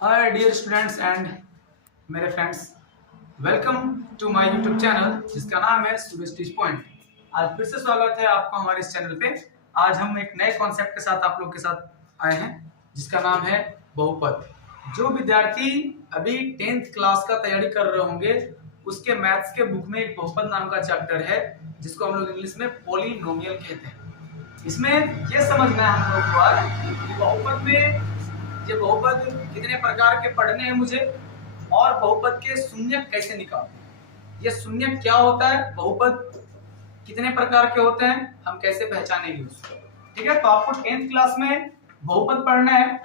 Hi dear students and मेरे friends, welcome to my YouTube channel जिसका नाम है सूरज टीच पॉइंट। आज फिर से स्वागत है आपका हमारे इस चैनल पे। आज हम एक नए कॉन्सेप्ट के साथ आप लोग के साथ आए हैं जिसका नाम है बहुपद। जो विद्यार्थी अभी 10th क्लास का तैयारी कर रहे होंगे उसके मैथ्स के बुक में एक बहुपद नाम का चैप्टर है जिसको हम लोग इंग्लिश में पॉलिनोमियल कहते हैं। इसमें यह समझना है हम लोग को आज कि बहुपद में ये बहुपद कितने प्रकार के पढ़ने हैं मुझे, और बहुपद के शून्यक कैसे निकालते हैं, ये शून्यक क्या होता है, बहुपद कितने प्रकार के होते हैं, हम कैसे पहचानेंगे उसको। ठीक है, तो आपको 10th क्लास में बहुपद पढ़ना है।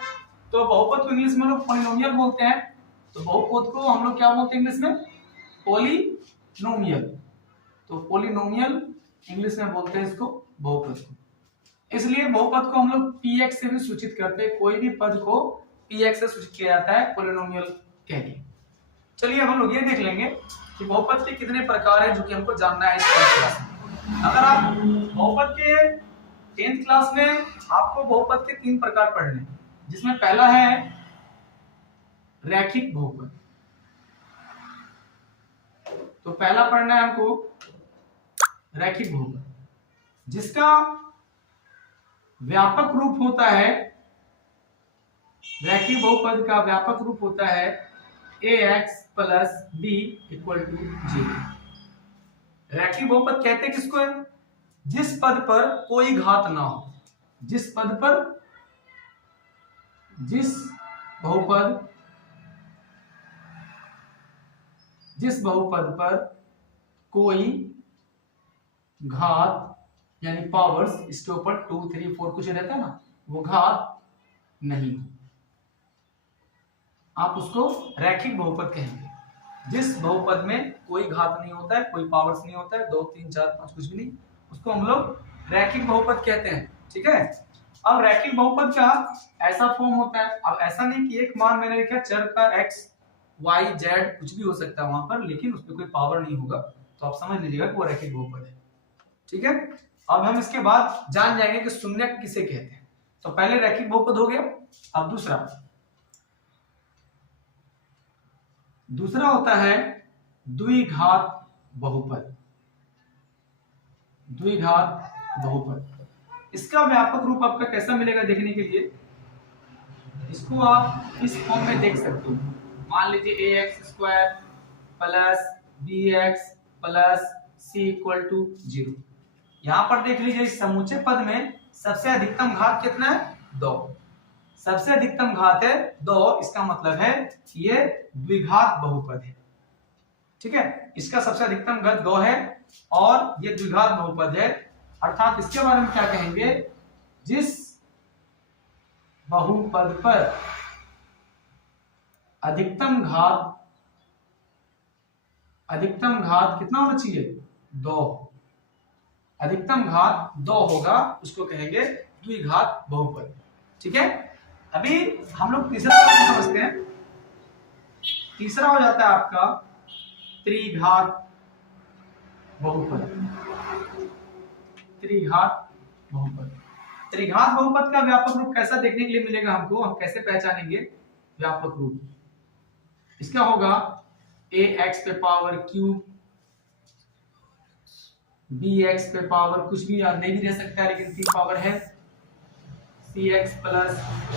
तो बहुपद को इंग्लिश में लोग पॉलिनोमियल बोलते हैं। तो बहुपद को हम लोग क्या बोलते हैं इंग्लिश में? पॉलिनोमियल। तो पॉलिनोमियल इंग्लिश में बोलते हैं इसको बहुपद को। इसलिए बहुपद को हम लोग px से भी सूचित करते हैं। कोई भी पद को px से सूचित किया जाता है पॉलिनोमियल कह के। चलिए अब हम लोग ये देख लेंगे कि बहुपद के कितने प्रकार हैं जो कि हमको जानना है इस क्लास में। अगर आप बहुपद के 10th क्लास में आपको बहुपद के 3 प्रकार पढ़ने हैं, जिसमें पहला है रैखिक बहुपद। तो पहला पढ़ना है हमको रैखिक बहुपद, जिसका व्यापक रूप होता है, रैखिक बहुपद का व्यापक रूप होता है ax plus b equal to 0। रैखिक बहुपद कहते हैं किसको है? जिस पद पर कोई घात ना हो, जिस बहुपद पर कोई घात यानी पावर्स, इसके ऊपर 2, 3, 4 कुछ रहता है ना, वो घात नहीं हो, आप उसको रैखिक बहुपद कहेंगे। जिस बहुपद में कोई घात नहीं होता है, कोई पावर्स नहीं होता है, 2, 3, 4, 5 कुछ भी नहीं, उसको हम लोग रैखिक बहुपद कहते हैं। ठीक है, अब रैखिक बहुपद का ऐसा फॉर्म होता है। अब ऐसा नहीं कि एक मान मैंने लिखा चर का x y z कुछ भी हो सकता है वहां पर, लेकिन उसमें कोई पावर नहीं होगा, तो आप समझ लीजिएगा कि वो रैखिक बहुपद है। ठीक है, अब हम इसके बाद जान जाएंगे कि शून्यक किसे कहते हैं। तो पहले रैखिक बहुपद हो गया। अब दूसरा होता है द्विघात बहुपद। द्विघात बहुपद, इसका व्यापक रूप आपका कैसा मिलेगा देखने के लिए इसको आप इस फॉर्म में देख सकते हो। मान लीजिए ax square plus bx plus c equal to 0। यहां पर देख लीजिए इस समूचे पद में सबसे अधिकतम घात कितना है? 2। सबसे अधिकतम घात है 2, इसका मतलब है ये द्विघात बहुपद है। ठीक है, इसका सबसे अधिकतम घात 2 है और ये द्विघात बहुपद है। अर्थात इसके बारे में क्या कहेंगे? जिस बहुपद पर अधिकतम घात कितना होना चाहिए? 2। अधिकतम घात 2 होगा, उसको कहेंगे द्विघात बहुपद। ठीक है, अभी हम लोग तीसरा समझते हैं। तीसरा हो जाता है आपका त्रिघात बहुपद। त्रिघात बहुपद का व्यापक रूप कैसा देखने के लिए मिलेगा हमको, हम कैसे पहचानेंगे व्यापक रूप? इसका होगा ax पे पावर क्यूब, bx पे पावर कुछ भी याद नहीं भी रह सकता है, लेकिन 3 पावर है, cx प्लस d।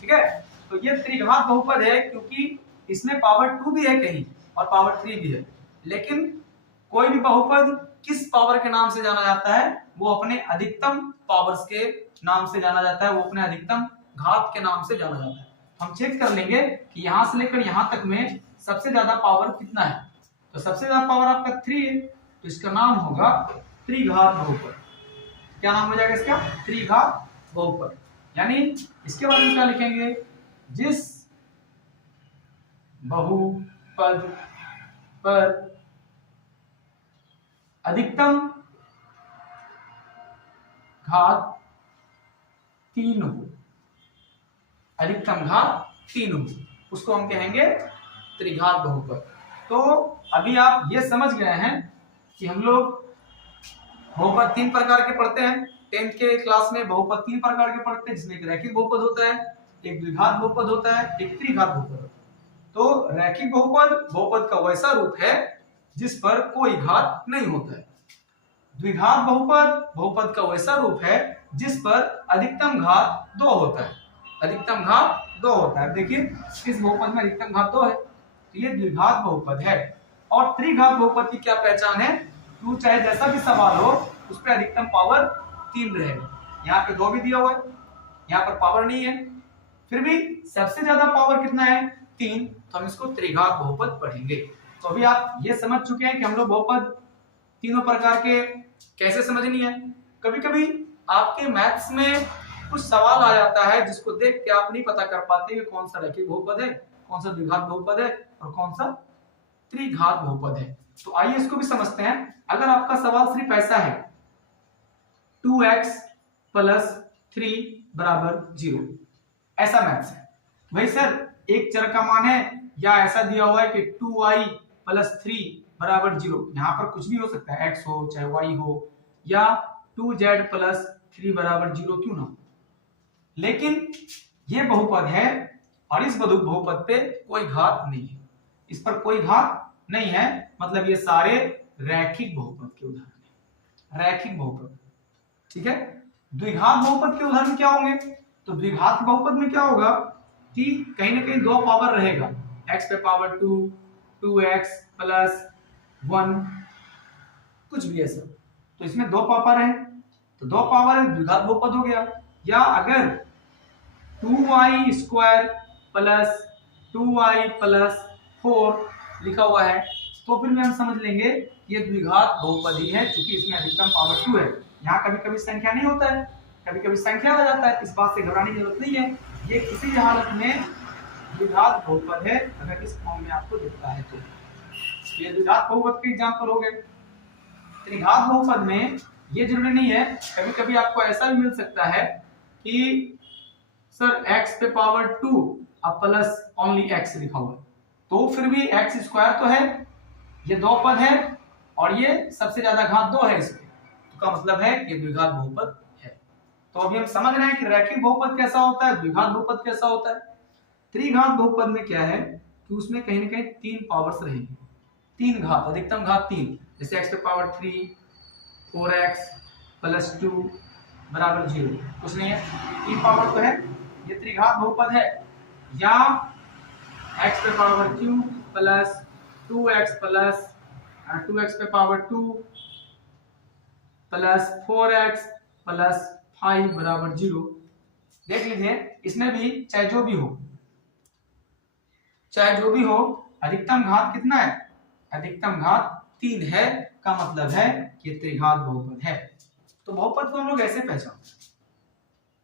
ठीक है, तो ये त्रिघात बहुपद है क्योंकि इसमें पावर 2 भी है कहीं और पावर 3 भी है। लेकिन कोई भी बहुपद किस पावर के नाम से जाना जाता है? वो अपने अधिकतम पावर्स के नाम से जाना जाता है, वो अपने अधिकतम घात के नाम से जाना जाता है। हम चेक कर लेंगे कि यहां से लेकर यहां तक में सबसे ज्यादा पावर कितना है। तो सबसे ज्यादा पावर आपका 3 है, तो इसका नाम होगा त्रिघात बहुपद। क्या नाम हो जाएगा इसका? त्रिघात बहुपद। यानी इसके बारे में क्या लिखेंगे? जिस बहुपद पर अधिकतम घात 3 हो, अधिकतम घात 3 हो, उसको हम कहेंगे त्रिघात बहुपद। तो अभी आप ये समझ गए हैं कि हम लोग बहुपद 3 प्रकार के पढ़ते हैं। 10th के क्लास में बहुपद 3 प्रकार के पढ़ते हैं, जिसमें एक रैखिक बहुपद होता है, एक द्विघात बहुपद होता है, एक त्रिघात बहुपद होता है। तो रैखिक बहुपद बहुपद का वैसा रूप है जिस पर कोई घात नहीं होता है। द्विघात बहुपद बहुपद का वैसा रूप है जिस पर अधिकतम घात 2 होता है। अधिकतम घात 2 होता है। देखिए इस बहुपद में अधिकतम घात 2 है, तो ये द्विघात बहुपद है। और त्रिघात बहुपद की क्या पहचान है? तू चाहे जैसा भी सवाल हो उस पर अधिकतम पावर 3 रहेगा। यहाँ पे 2 भी दिया हुआ है, यहाँ पर पावर नहीं है, फिर भी सबसे ज्यादा पावर कितना है? 3, तो हम इसको त्रिघात बहुपद पढ़ेंगे। तो अभी आप ये समझ चुके हैं कि हम लोग बहुपद तीनों प्रकार के कैसे समझनी है। कभी कभी आपके मैथ्स में कुछ सवाल आ जाता है जिसको देख के आप नहीं पता कर पाते कि कौन सा रैखिक बहुपद है, कौन सा द्विघात बहुपद है और कौन सा त्रिघात बहुपद है। तो आइए इसको भी समझते हैं। अगर आपका सवाल सिर्फ ऐसा है 2x + 3 = 0, ऐसा मैथ्स है भाई सर, एक चर का मान है, या ऐसा दिया हुआ है कि 2y + 3 = 0, यहाँ पर कुछ भी हो सकता है, x हो चाहे y हो, या 2z + 3 = 0 क्यों ना हो, लेकिन ये बहुपद है और इस बहुपद पे कोई घात नहीं है, इस पर कोई घात नहीं है, मतलब ये सारे रैखिक बहुपद के उदाहरण है। रैखिक बहुपद, ठीक है। द्विघात बहुपद के उदाहरण क्या होंगे? तो द्विघात बहुपद में क्या होगा कि कहीं ना कहीं 2 पावर रहेगा, x पे पावर 2, 2x + 1, कुछ भी ऐसा, तो इसमें 2 पावर है, तो 2 पावर द्विघात बहुपद हो गया। या अगर 2y² + 2y + 4 लिखा हुआ है तो फिर भी हम समझ लेंगे ये द्विघात बहुपद ही है, क्योंकि इसमें अधिकतम पावर 2 है। यहाँ कभी कभी संख्या नहीं होता है, कभी कभी संख्या आ जाता है, इस बात से घबराने की जरूरत नहीं है, ये किसी हालत में द्विघात बहुपद है अगर इस फॉर्म में आपको दिखता है तो। ये द्विघात बहुपद के एग्जांपल हो गए। त्रिघात बहुपद में ये जरूरी नहीं है, कभी कभी आपको ऐसा भी मिल सकता है कि सर x पे पावर 2 अब प्लस ओनली x लिखा हुआ है, तो फिर भी x² तो है, ये 2 पद है और ये सबसे ज्यादा घात 2 है इसमें, तो का मतलब है कि द्विघात बहुपद है। तो अभी हम समझ रहे हैं कि रैखिक बहुपद कैसा होता है, द्विघात बहुपद कैसा होता है। त्रिघात बहुपद में क्या है कि उसमें कहीं ना कहीं 3 पावर्स रहेंगे, 3 घात, अधिकतम घात 3, जैसे x पे पावर 3, 4x + 2 = 0, कुछ नहीं है, 3 पावर तो है, ये त्रिघात बहुपद है। या x पे पावर 3 + 2x + 2x पे पावर 2 + 4x + 5 = 0। देख लीजिए इसमें भी चाहे जो भी हो, अधिकतम घात कितना है? अधिकतम घात 3 है, का मतलब है कि त्रिघात बहुपद है। तो बहुपद को हम लोग ऐसे पहचानते हैं,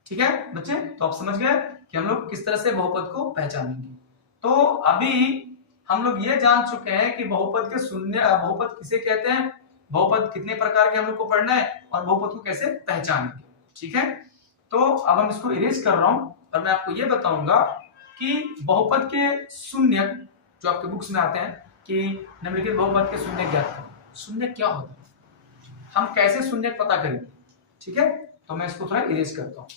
ठीक है बच्चे। तो आप समझ गए कि हम लोग किस तरह से बहुपद को पहचानेंगे। तो अभी हम लोग ये जान चुके हैं कि बहुपद के शून्य, बहुपद किसे कहते हैं, बहुपद कितने प्रकार के हम लोग को पढ़ना है और बहुपद को कैसे पहचानेंगे, ठीक है। तो अब हम इसको इरेज कर रहा हूं और मैं आपको ये बताऊंगा कि बहुपद के शून्य जो आपके बुक्स में आते हैं कि निम्नलिखित बहुपद के शून्य ज्ञात करें, शून्य क्या होता है, हम कैसे शून्य पता करेंगे, ठीक है। तो मैं इसको थोड़ा इरेज करता हूं।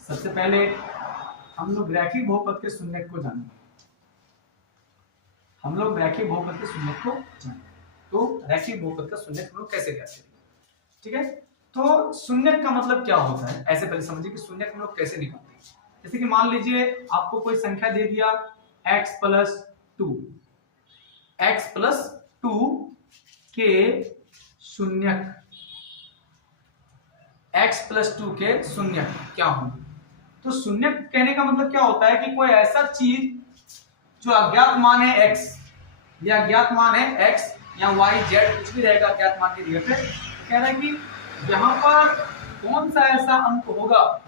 सबसे पहले हम लोग रैखिक बहुपद के शून्य को जानेंगे, तो रैखिक बहुपद का शून्य हम लोग कैसे ज्ञात करेंगे, ठीक है। तो शून्य का मतलब क्या होता है, ऐसे पहले समझिए कि शून्य हम लोग कैसे निकालते हैं। जैसे कि मान लीजिए आपको कोई संख्या दे दिया x + 2, x + 2 के शून्यक, x + 2 के शून्यक क्या होंगे। तो शून्य कहने का मतलब क्या होता है कि कोई ऐसा चीज जो अज्ञात मान है x, या अज्ञात मान है x या y z कुछ भी रहेगा अज्ञात मान की जगह पे, कह रहा है कि यहाँ पर कौन सा ऐसा अंक होगा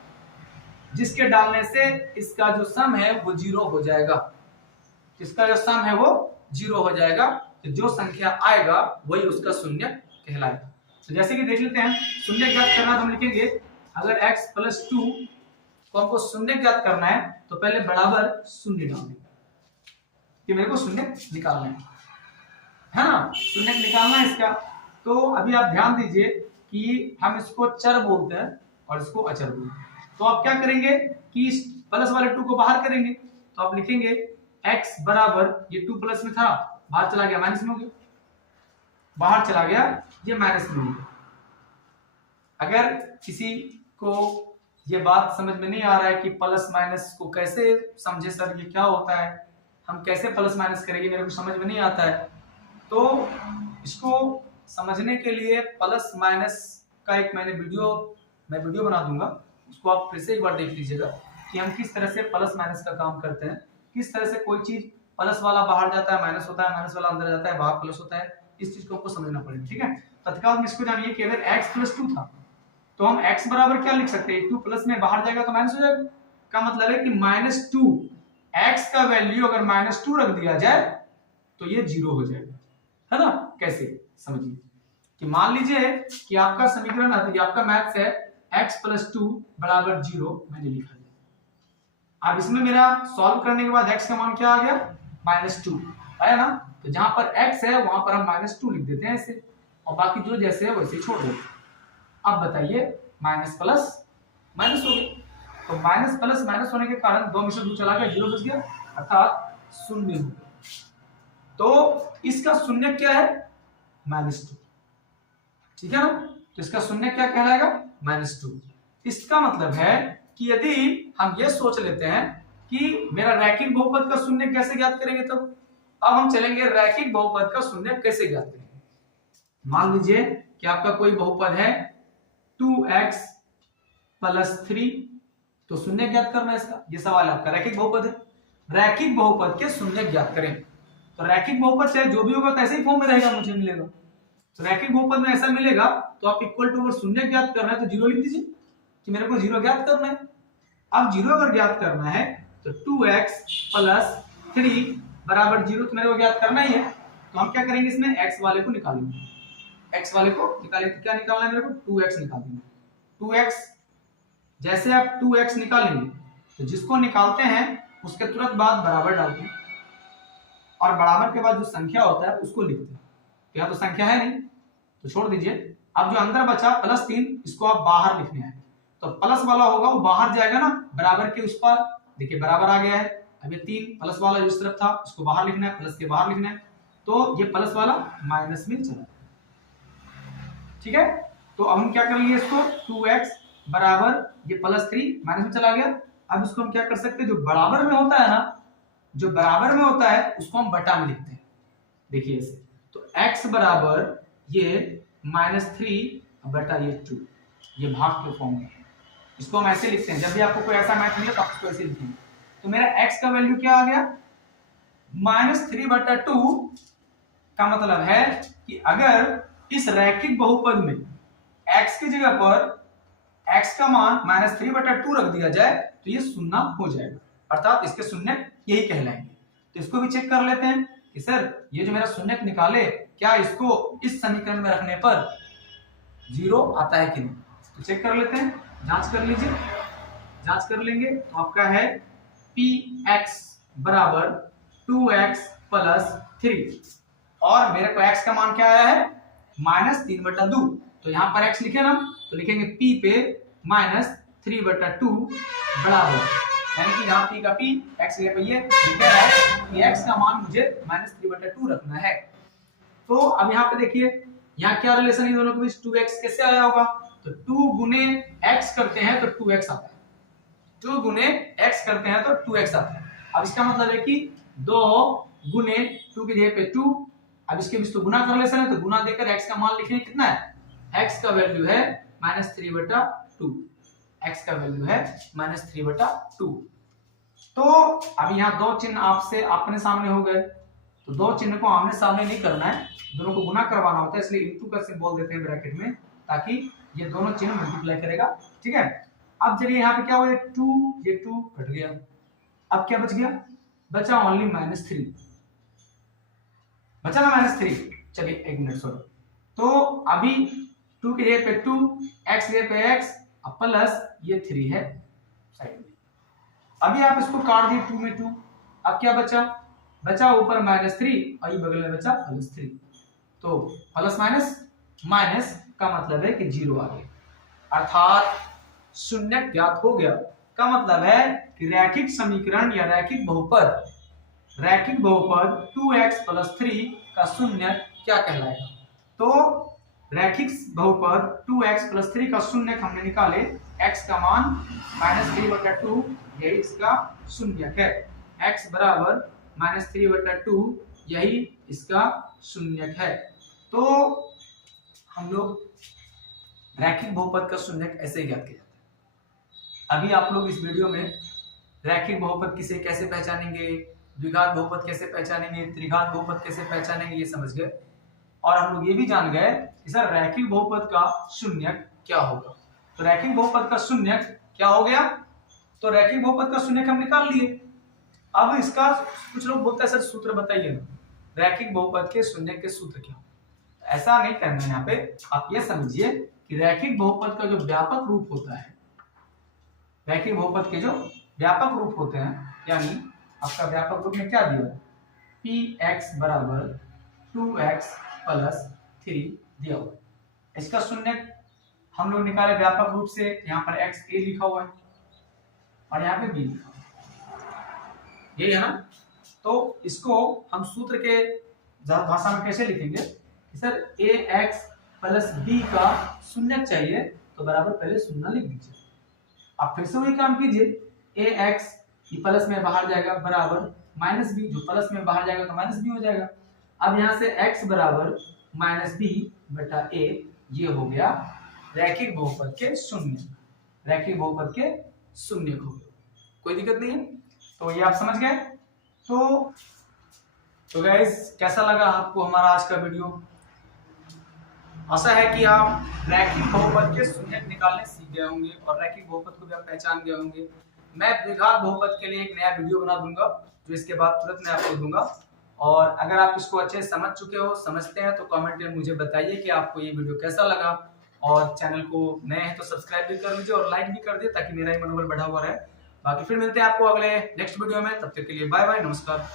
जिसके डालने से इसका जो सम है वो 0 हो जाएगा, इसका जो सम है वो 0 हो जाएगा, तो जो संख्या आएगा वही उसका शून्य कहलाएगा। तो जैसे कि देख लेते हैं, शून्य ज्ञात करना तो हम लिखेंगे अगर x + 2 को हमको शून्य ज्ञात करना है तो पहले बराबर शून्य डालेंगे कि मेरे को शून्य निकालना है ना। शून्य निकालना है इसका। तो अभी आप ध्यान दीजिए कि हम इसको चर बोलते हैं और इसको अचर बोलते हैं। तो आप क्या करेंगे कि प्लस वाले 2 को बाहर करेंगे, तो आप लिखेंगे x बराबर, ये 2 प्लस में था, बाहर चला गया माइनस में हो गया, बाहर चला गया ये माइनस में हो गया। अगर किसी को ये बात समझ में नहीं आ रहा है कि प्लस माइनस को कैसे समझे सर, ये क्या होता है, हम कैसे प्लस माइनस करेंगे, मेरे को समझ में नहीं आता है, तो इसको समझने के लिए प्लस माइनस का एक मैं वीडियो बना दूंगा, उसको आप फिर से एक बार देख लीजिएगा कि हम किस तरह से प्लस माइनस का काम करते हैं, किस तरह से कोई चीज प्लस वाला बाहर जाता है माइनस होता है, माइनस वाला अंदर जाता है बाहर प्लस होता है, इस चीज को आपको समझना पड़ेगा। ठीक है, तत्काल में इसको जानिए कि अगर x प्लस 2 था तो हम x बराबर क्या लिख सकते हैं, 2 प्लस में बाहर जाएगा तो माइनस हो जाएगा, का मतलब है कि -2 x का वैल्यू अगर -2 रख दिया जाए तो ये 0 हो जाएगा, है ना। कैसे समझिए कि मान लीजिए कि आपका समीकरण आपका मैथ्स है x प्लस 2 बराबर 0, मैंने लिखा है। अब इसमें मेरा सॉल्व करने के बाद x का मान क्या आ गया, -2 आया ना, तो जहां पर x है वहां पर हम -2 लिख देते हैं ऐसे, और बाकी जो जैसे है वैसे छोड़ देते हैं। अब बताइए माइनस प्लस माइनस हो गया, तो माइनस प्लस माइनस होने के कारण 2 में से 2 चला गया, 0 बच गया, अर्थात शून्य हो गया। तो इसका शून्य क्या है, -2, ठीक है ना। तो इसका शून्य क्या कहलाएगा, -2। इसका मतलब है कि यदि हम ये सोच लेते हैं कि मेरा रैखिक बहुपद का शून्य कैसे ज्ञात करेंगे, तब अब हम चलेंगे रैखिक बहुपद का शून्य कैसे ज्ञात करेंगे। मान लीजिए कि आपका कोई बहुपद है 2x प्लस 3, तो शून्य ज्ञात करना है इसका, ये सवाल है आपका। रैखिक बहुपद है, रैखिक बहुपद के शून्य ज्ञात करें, तो रैखिक बहुपद चाहे जो भी होगा तो ऐसे ही फॉर्म में रहेगा, मुझे मिलेगा। तो रैखिक बहुपद में ऐसा मिलेगा, तो आप इक्वल टू, अगर शून्य ज्ञात करना है तो 0 लिख दीजिए कि मेरे को 0 ज्ञात करना है। अब 0 अगर ज्ञात करना है तो 2x प्लस 3 बराबर 0, तो मेरे को ज्ञात करना ही है। तो हम क्या करेंगे, इसमें x वाले को निकालेंगे, x वाले को निकालेंगे, तो क्या निकालना है मेरे को, 2x निकालेंगे। 2x, जैसे आप 2x निकालेंगे तो जिसको निकालते हैं उसके तुरंत बाद बराबर डालते हैं, और बराबर के बाद जो संख्या होता है उसको लिखते हैं। तो यहाँ तो संख्या है नहीं तो छोड़ दीजिए। अब जो अंदर बचा +3, इसको आप बाहर लिखने हैं, तो प्लस वाला होगा वो बाहर जाएगा ना, बराबर के उस पर, देखिए बराबर आ गया है। अब ये 3 प्लस वाला इस तरफ था, इसको बाहर लिखना है, प्लस के बाहर लिखना है, तो ये प्लस वाला माइनस में चला, ठीक है। तो अब हम क्या कर लिए इसको, 2x बराबर ये +3 माइनस में चला गया। अब इसको हम क्या कर सकते हैं, जो बराबर में होता है ना, जो बराबर में होता है उसको हम बटा में लिखते हैं, देखिए ऐसे। तो x बराबर ये -3 बटा ये 2, ये भाग के फॉर्म में, इसको हम ऐसे लिखते हैं। जब भी आपको कोई ऐसा मैथ मिले तो आप इसको ऐसे लिखेंगे। तो मेरा x का वैल्यू क्या आ गया, -3/2, का मतलब है कि अगर इस रैखिक बहुपद में x की जगह पर x का मान -3/2 रख दिया जाए तो ये शून्य हो जाएगा, अर्थात इसके शून्य यही कहलाएंगे। तो इसको भी चेक कर लेते हैं कि सर ये जो मेरा शून्य निकाले, क्या इसको इस समीकरण में रखने पर 0 आता है कि नहीं। तो चेक कर लेते हैं, जांच कर लीजिए। जांच कर लेंगे तो आपका है px बराबर 2x प्लस 3, और मेरे को x का मान क्या आया है, -3/2। तो यहाँ पर x लिखे ना, तो लिखेंगे p पे -3/2 बराबर, यानी कि यहाँ p का p, x ले पे ये लिख रहा है कि x का मान मुझे -3/2 रखना है। तो अब यहाँ पे देखिए, यहाँ क्या रिलेशन है दोनों के बीच, 2x कैसे आया होगा, तो 2 गुने x करते हैं तो 2x आता है, 2 गुने x करते हैं तो 2x आता है। अब इसका मतलब है कि 2 गुने 2 की जगह पे 2, अब इसके बीच तो गुना का रिलेशन है, तो गुना देकर x का मान लिखेंगे, कितना है, x का वैल्यू है -3/2, x का वैल्यू है -3/2। तो अब यहाँ 2 चिन्ह आपसे अपने सामने हो गए, तो 2 चिन्ह को आमने सामने नहीं करना है, दोनों को गुना करवाना होता है, इसलिए इनटू का सिंबल देते हैं ब्रैकेट में, ताकि ये दोनों चिन्ह मल्टीप्लाई करेगा, ठीक है। अब चलिए यहाँ पे क्या हुआ, 2 ये 2 कट गया, अब क्या बच गया, बचा ओनली -3, बचा ना -3। चलिए एक मिनट सॉरी, तो अभी 2 की जगह पे 2, x की जगह पे x, अब प्लस ये 3 है साइड में। अभी आप इसको काट दिए 2 में 2, अब क्या बचा, बचा ऊपर -3 और ये बगल में बचा +3। तो प्लस माइनस माइनस का मतलब है कि जीरो आ गया, अर्थात शून्य ज्ञात हो गया। का मतलब है कि रैखिक समीकरण या रैखिक बहुपद 2x + 3 का शून्य क्या कहलाएगा। तो रैखिक बहुपद 2x + 3 का शून्य हमने निकाले, x का मान -3/2 यही इसका शून्य है। x बराबर -3/2 यही इसका शून्य है। तो हम लोग रैखिक बहुपद का शून्य ऐसे ज्ञात किया जाता है। अभी आप लोग इस वीडियो में रैखिक बहुपद किसे कैसे पहचानेंगे, द्विघात बहुपद कैसे पहचानेंगे, त्रिघात बहुपद कैसे पहचानेंगे, ये समझ गए। और हम लोग ये भी जान गए कि सर रैखिक बहुपद का शून्य क्या होगा। तो रैखिक बहुपद का शून्य क्या हो गया, तो रैखिक बहुपद का शून्य हम निकाल लिए। अब इसका कुछ लोग बोलते हैं सर सूत्र बताइए ना, रैखिक बहुपद के शून्य के सूत्र क्या। ऐसा नहीं करना है, यहाँ पे आप ये समझिए कि रैखिक बहुपद का जो व्यापक रूप होता है, रैखिक बहुपद के जो व्यापक रूप होते हैं, यानी आपका व्यापक रूप में क्या दिया है, px बराबर 2x + 3 दिया हुआ। इसका शून्य हम लोग निकाले व्यापक रूप से, यहाँ पर x a लिखा हुआ है और यहाँ पे b लिखा हुआ है, यही है ना। तो इसको हम सूत्र के भाषा में कैसे लिखेंगे कि सर ax + b का शून्य चाहिए, तो बराबर पहले शून्य लिख दीजिए। आप फिर से वही काम कीजिए, ax ये प्लस में बाहर जाएगा बराबर -b, जो प्लस में बाहर जाएगा तो -b हो जाएगा। अब यहाँ से x बराबर -b/a, ये हो गया रैखिक बहुपद के शून्य, रैखिक बहुपद के शून्य हो गया। कोई दिक्कत नहीं है, तो ये आप समझ गए। तो गाइस कैसा लगा आपको हमारा आज का वीडियो। आशा है कि आप रैखिक बहुपद के शून्य निकालने सीख गए होंगे और रैखिक बहुपद को भी आप पहचान गए होंगे। मैं द्विघात बहुपद के लिए एक नया वीडियो बना दूंगा, जो इसके बाद तुरंत मैं आपको दूंगा। और अगर आप इसको अच्छे से समझ चुके हो, समझते हैं, तो कमेंट में मुझे बताइए कि आपको ये वीडियो कैसा लगा। और चैनल को नए हैं तो सब्सक्राइब भी कर लीजिए और लाइक भी कर दिए, ताकि मेरा ही मनोबल बढ़ा हुआ रहे। बाकी फिर मिलते हैं आपको अगले नेक्स्ट वीडियो में, तब तक के लिए बाय बाय, नमस्कार।